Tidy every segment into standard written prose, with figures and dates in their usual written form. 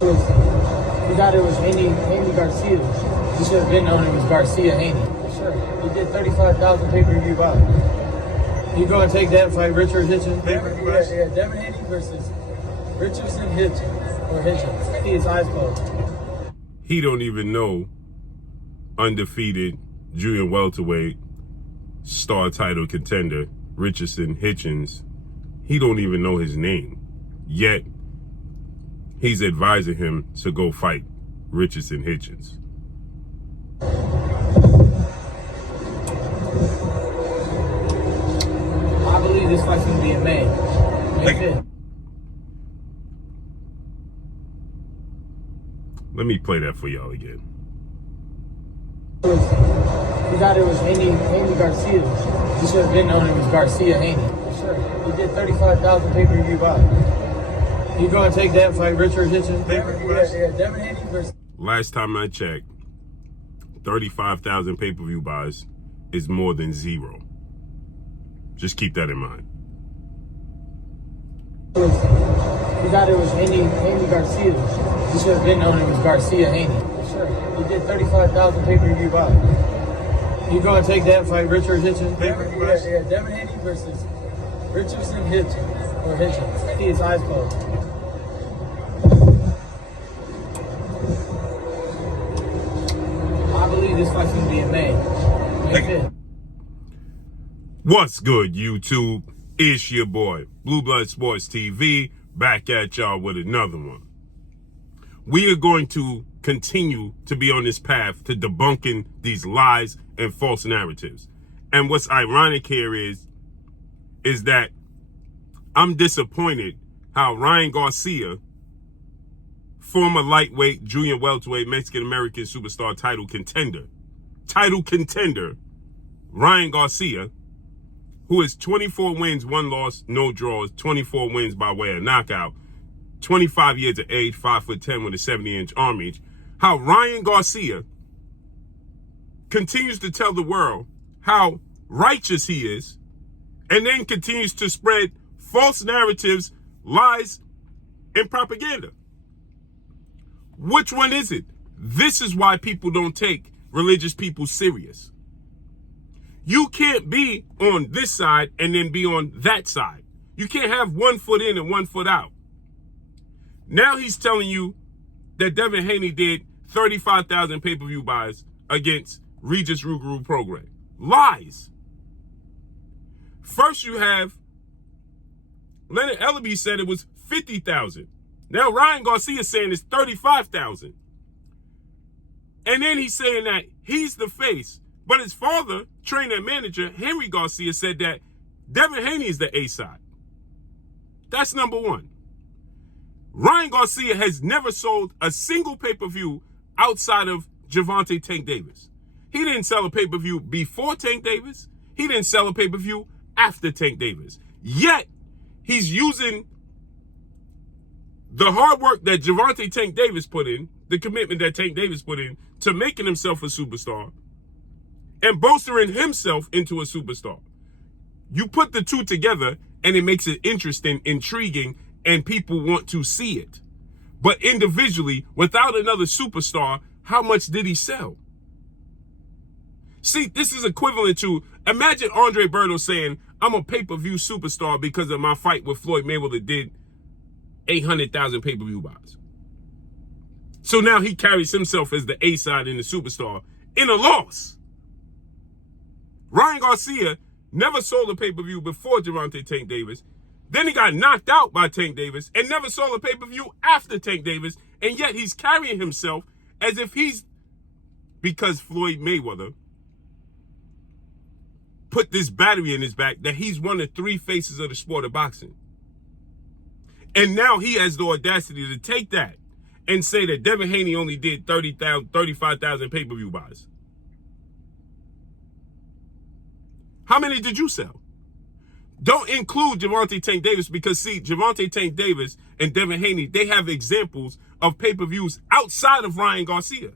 He thought it was Haney Garcia. He should have been known it was Garcia Haney. Sure. He did 35,000 pay-per-view buys. You go and take that fight, Richard Hitchens? Yeah, Devin Haney versus Richardson Hitchens, or Hitchens. He his eyes closed. He don't even know undefeated junior welterweight star title contender Richardson Hitchens. He don't even know his name. Yet, he's advising him to go fight Richardson Hitchens. I believe this fight's going to be in May 5th. Let me play that for y'all again. He thought it was Haney Garcia. He should have been known it was Garcia Haney. Sure. He did 35,000 pay-per-view buys. You go and take that fight, Richard Hitchens? Yeah, Devin Haney versus... Last time I checked, 35,000 pay-per-view buys is more than zero. Just keep that in mind. He thought it was Haney Garcia. He should have been known it was Garcia Haney. Sure. He did 35,000 pay-per-view buys. You go and take that fight, Richard Hitchens? Yeah, Devin Haney versus Richardson Hitchens, or Hitchens. He his eyes closed. I believe this fight's going to be in May 5th. What's good, YouTube? It's your boy, Blue Blood Sports TV, back at y'all with another one. We are going to continue to be on this path to debunking these lies and false narratives. And what's ironic here is that I'm disappointed how Ryan Garcia, former lightweight, junior welterweight, Mexican-American superstar title contender, Ryan Garcia, who is 24 wins, 1 loss, no draws, 24 wins by way of knockout, 25 years of age, 5'10" with a 70-inch arm reach, how Ryan Garcia continues to tell the world how righteous he is, and then continues to spread false narratives, lies, and propaganda. Which one is it? This is why people don't take religious people serious. You can't be on this side and then be on that side. You can't have 1 foot in and 1 foot out. Now he's telling you that Devin Haney did 35,000 pay-per-view buys against Regis Rougarou program. Lies. First you have Leonard Ellaby said it was 50,000. Now Ryan Garcia is saying it's 35,000. And then he's saying that he's the face. But his father, trainer and manager, Henry Garcia, said that Devin Haney is the A side. That's number one. Ryan Garcia has never sold a single pay-per-view outside of Gervonta Tank Davis. He didn't sell a pay-per-view before Tank Davis. He didn't sell a pay-per-view after Tank Davis. Yet, he's using the hard work that Gervonta Tank Davis put in, the commitment that Tank Davis put in, to making himself a superstar, and bolstering himself into a superstar. You put the two together, and it makes it interesting, intriguing, and people want to see it. But individually, without another superstar, how much did he sell? See, this is equivalent to, imagine Andre Berto saying, I'm a pay-per-view superstar because of my fight with Floyd Mayweather did 800,000 pay-per-view buys. So now he carries himself as the A side and the superstar in a loss. Ryan Garcia never sold a pay-per-view before Gervonta Tank Davis. Then he got knocked out by Tank Davis and never sold a pay-per-view after Tank Davis. And yet he's carrying himself as if he's, because Floyd Mayweather put this battery in his back, that he's one of 3 faces of the sport of boxing. And now he has the audacity to take that and say that Devin Haney only did 35,000 pay-per-view buys. How many did you sell? Don't include Gervonta Tank Davis because, see, Gervonta Tank Davis and Devin Haney, they have examples of pay-per-views outside of Ryan Garcia.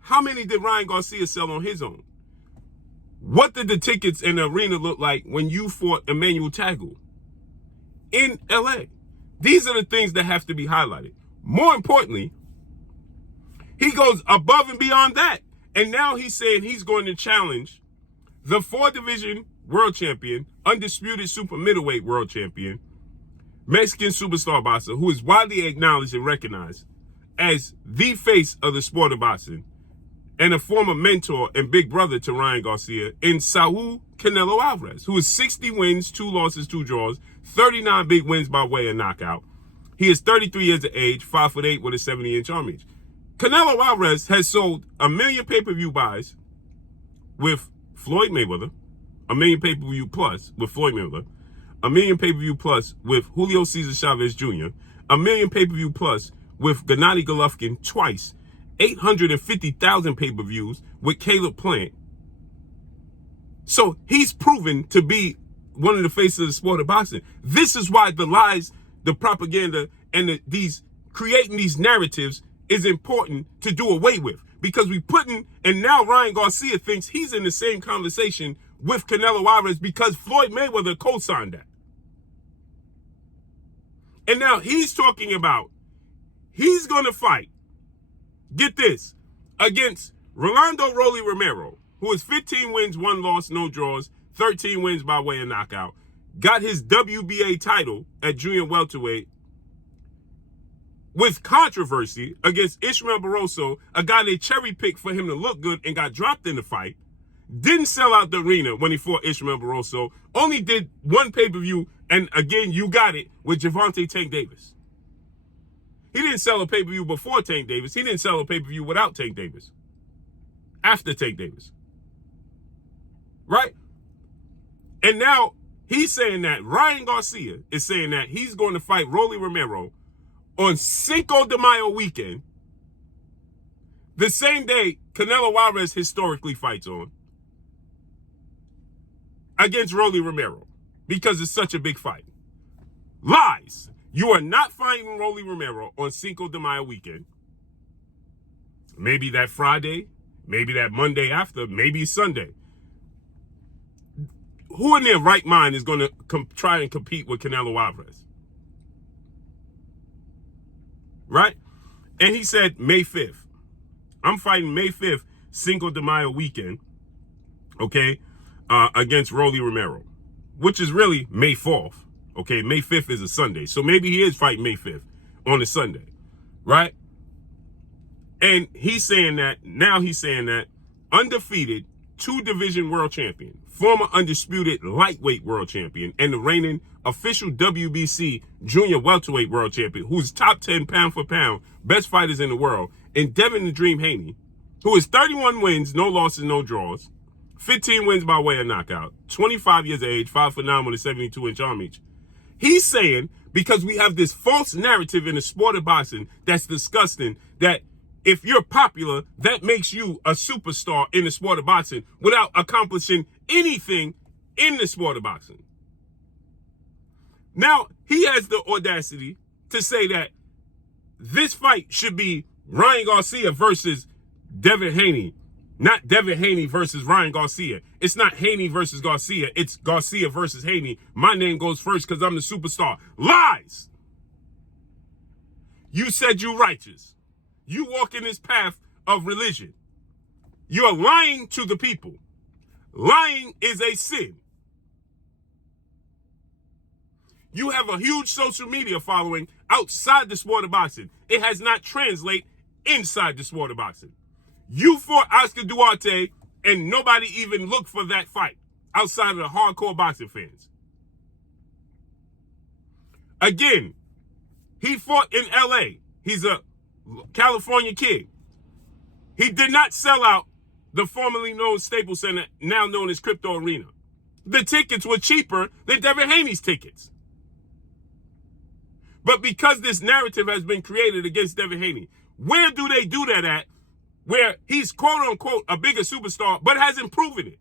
How many did Ryan Garcia sell on his own? What did the tickets in the arena look like when you fought Emmanuel Tagle in LA? These are the things that have to be highlighted. More importantly, he goes above and beyond that. And now he's saying he's going to challenge the 4-division world champion, undisputed super middleweight world champion, Mexican superstar boxer, who is widely acknowledged and recognized as the face of the sport of boxing and a former mentor and big brother to Ryan Garcia, in Saul Canelo Alvarez, who is 60 wins, 2 losses, 2 draws, 39 big wins by way of knockout. He is 33 years of age, 5'8" with a 70-inch arm reach. Canelo Alvarez has sold 1 million pay-per-view buys with Floyd Mayweather, 1 million pay-per-view plus with Floyd Mayweather, 1 million pay-per-view plus with Julio Cesar Chavez Jr., 1 million pay-per-view plus with Gennady Golovkin twice, 850,000 pay-per-views with Caleb Plant. So he's proven to be one of the faces of the sport of boxing. This is why the lies, the propaganda, and these creating these narratives is important to do away with, because we putting, and now Ryan Garcia thinks he's in the same conversation with Canelo Alvarez because Floyd Mayweather co-signed that. And now he's talking about he's going to fight, get this, against Rolando "Rolly" Romero, who is 15 wins, 1 loss, no draws, 13 wins by way of knockout, got his WBA title at junior welterweight, with controversy against Ishmael Barroso, a guy they cherry-picked for him to look good and got dropped in the fight. Didn't sell out the arena when he fought Ishmael Barroso. Only did 1 pay-per-view, and again, you got it, with Gervonta Tank Davis. He didn't sell a pay-per-view before Tank Davis. He didn't sell a pay-per-view without Tank Davis. After Tank Davis. Right? And now, he's saying that, Ryan Garcia is saying that he's going to fight Rolly Romero on Cinco de Mayo weekend, the same day Canelo Alvarez historically fights on, against Rolly Romero, because it's such a big fight. Lies. You are not fighting Rolly Romero on Cinco de Mayo weekend. Maybe that Friday, maybe that Monday after, maybe Sunday. Who in their right mind is going to try and compete with Canelo Alvarez? Right? And he said May 5th. I'm fighting May 5th, Cinco de Mayo weekend, okay, against Rolly Romero, which is really May 4th. Okay, May 5th is a Sunday. So maybe he is fighting May 5th on a Sunday, right? And he's saying that, now he's saying that undefeated 2-division world champion, former undisputed lightweight world champion, and the reigning official WBC junior welterweight world champion, who's top 10 pound for pound, best fighters in the world, and Devin the Dream Haney, who is 31 wins, no losses, no draws, 15 wins by way of knockout, 25 years of age, 5'9" with a 72-inch arm reach. He's saying, because we have this false narrative in the sport of boxing that's disgusting, that if you're popular, that makes you a superstar in the sport of boxing without accomplishing anything in the sport of boxing. Now, he has the audacity to say that this fight should be Ryan Garcia versus Devin Haney, not Devin Haney versus Ryan Garcia. It's not Haney versus Garcia. It's Garcia versus Haney. My name goes first because I'm the superstar. Lies! You said you righteous. You walk in this path of religion. You're lying to the people. Lying is a sin. You have a huge social media following outside the sport of boxing. It has not translated inside the sport of boxing. You fought Oscar Duarte, and nobody even looked for that fight outside of the hardcore boxing fans. Again, he fought in LA. He's a California kid. He did not sell out the formerly known Staples Center, now known as Crypto Arena. The tickets were cheaper than Devin Haney's tickets. But because this narrative has been created against Devin Haney, where do they do that at? Where he's quote-unquote a bigger superstar, but hasn't proven it.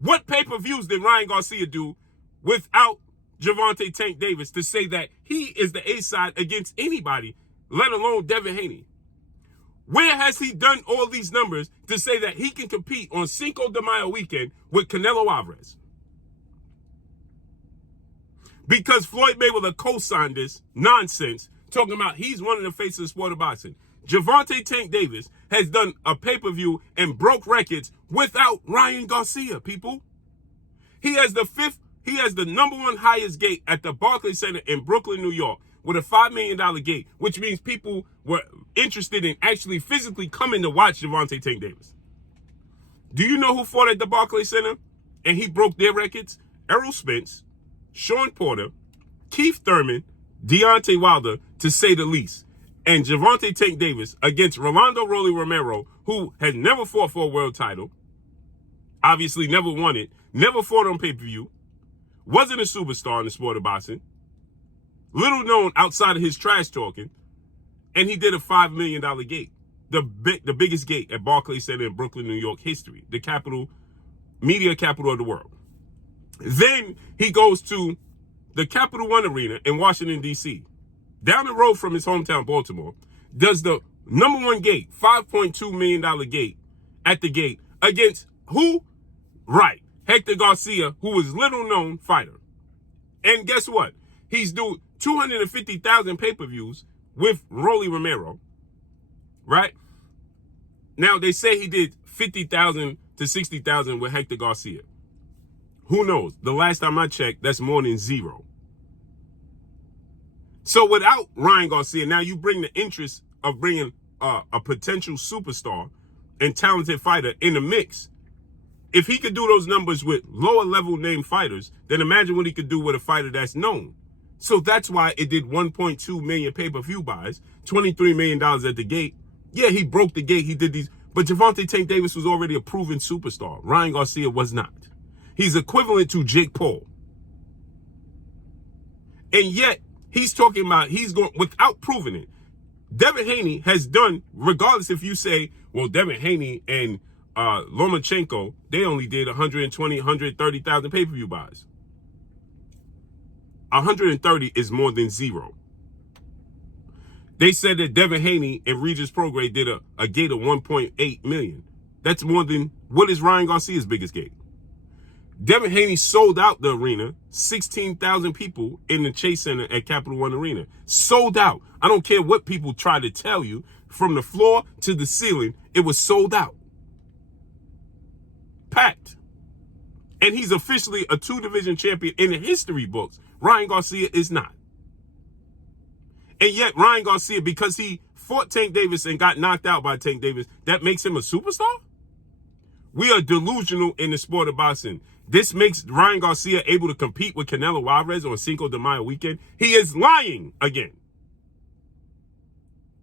What pay-per-views did Ryan Garcia do without Gervonta Tank Davis to say that he is the A-side against anybody, let alone Devin Haney? Where has he done all these numbers to say that he can compete on Cinco de Mayo weekend with Canelo Alvarez? Because Floyd Mayweather co-signed this nonsense talking about he's one of the faces of sport of boxing. Gervonta Tank Davis has done a pay-per-view and broke records without Ryan Garcia, people. He has the #1 highest gate at the Barclays Center in Brooklyn, New York, with a $5 million gate, which means people were interested in actually physically coming to watch Gervonta Tank Davis. Do you know who fought at the Barclays Center and he broke their records? Errol Spence, Sean Porter, Keith Thurman, Deontay Wilder, to say the least. And Gervonta Tank Davis against Rolando "Rolly" Romero, who had never fought for a world title, obviously never won it, never fought on pay-per-view, wasn't a superstar in the sport of boxing, little known outside of his trash talking, and he did a $5 million gate, the biggest gate at Barclays Center in Brooklyn, New York history, the media capital of the world. Then he goes to the Capital One Arena in Washington, D.C., down the road from his hometown, Baltimore, does the #1 gate, $5.2 million gate, at the gate against who? Right, Hector Garcia, who is little known fighter. And guess what? He's doing 250,000 pay-per-views with Rolly Romero, right? Now, they say he did 50,000 to 60,000 with Hector Garcia. Who knows? The last time I checked, that's more than zero. So without Ryan Garcia, now you bring the interest of bringing a potential superstar and talented fighter in the mix. If he could do those numbers with lower level name fighters, then imagine what he could do with a fighter that's known. So that's why it did 1.2 million pay-per-view buys, $23 million at the gate. Yeah, he broke the gate. He did these. But Gervonta Tank Davis was already a proven superstar. Ryan Garcia was not. He's equivalent to Jake Paul. And yet, he's talking about he's going without proving it. Devin Haney has done, regardless if you say, well, Devin Haney and Lomachenko, they only did 120, 130,000 pay-per-view buys. 130 is more than zero. They said that Devin Haney and Regis Prograis did a gate of 1.8 million. That's more than, what is Ryan Garcia's biggest gate? Devin Haney sold out the arena, 16,000 people in the Chase Center at Capital One Arena. Sold out. I don't care what people try to tell you. From the floor to the ceiling, it was sold out. Packed. And he's officially a 2-division champion in the history books. Ryan Garcia is not. And yet Ryan Garcia, because he fought Tank Davis and got knocked out by Tank Davis, that makes him a superstar? We are delusional in the sport of boxing. This makes Ryan Garcia able to compete with CANELO ALVAREZ on Cinco de Mayo weekend. He is lying again.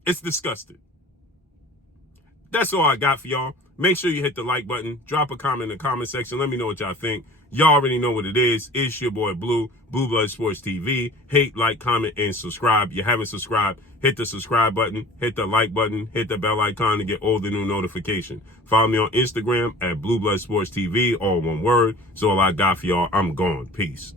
It's disgusting. That's all I got for y'all. Make sure you hit the like button. Drop a comment in the comment section. Let me know what y'all think. Y'all already know what it is. It's your boy Blue, Blue Blood Sports TV. Hate, like, comment, and subscribe. You haven't subscribed, hit the subscribe button, hit the like button, hit the bell icon to get all the new notifications. Follow me on Instagram at Blue Blood Sports TV, all one word. So all I got for y'all. I'm gone. Peace.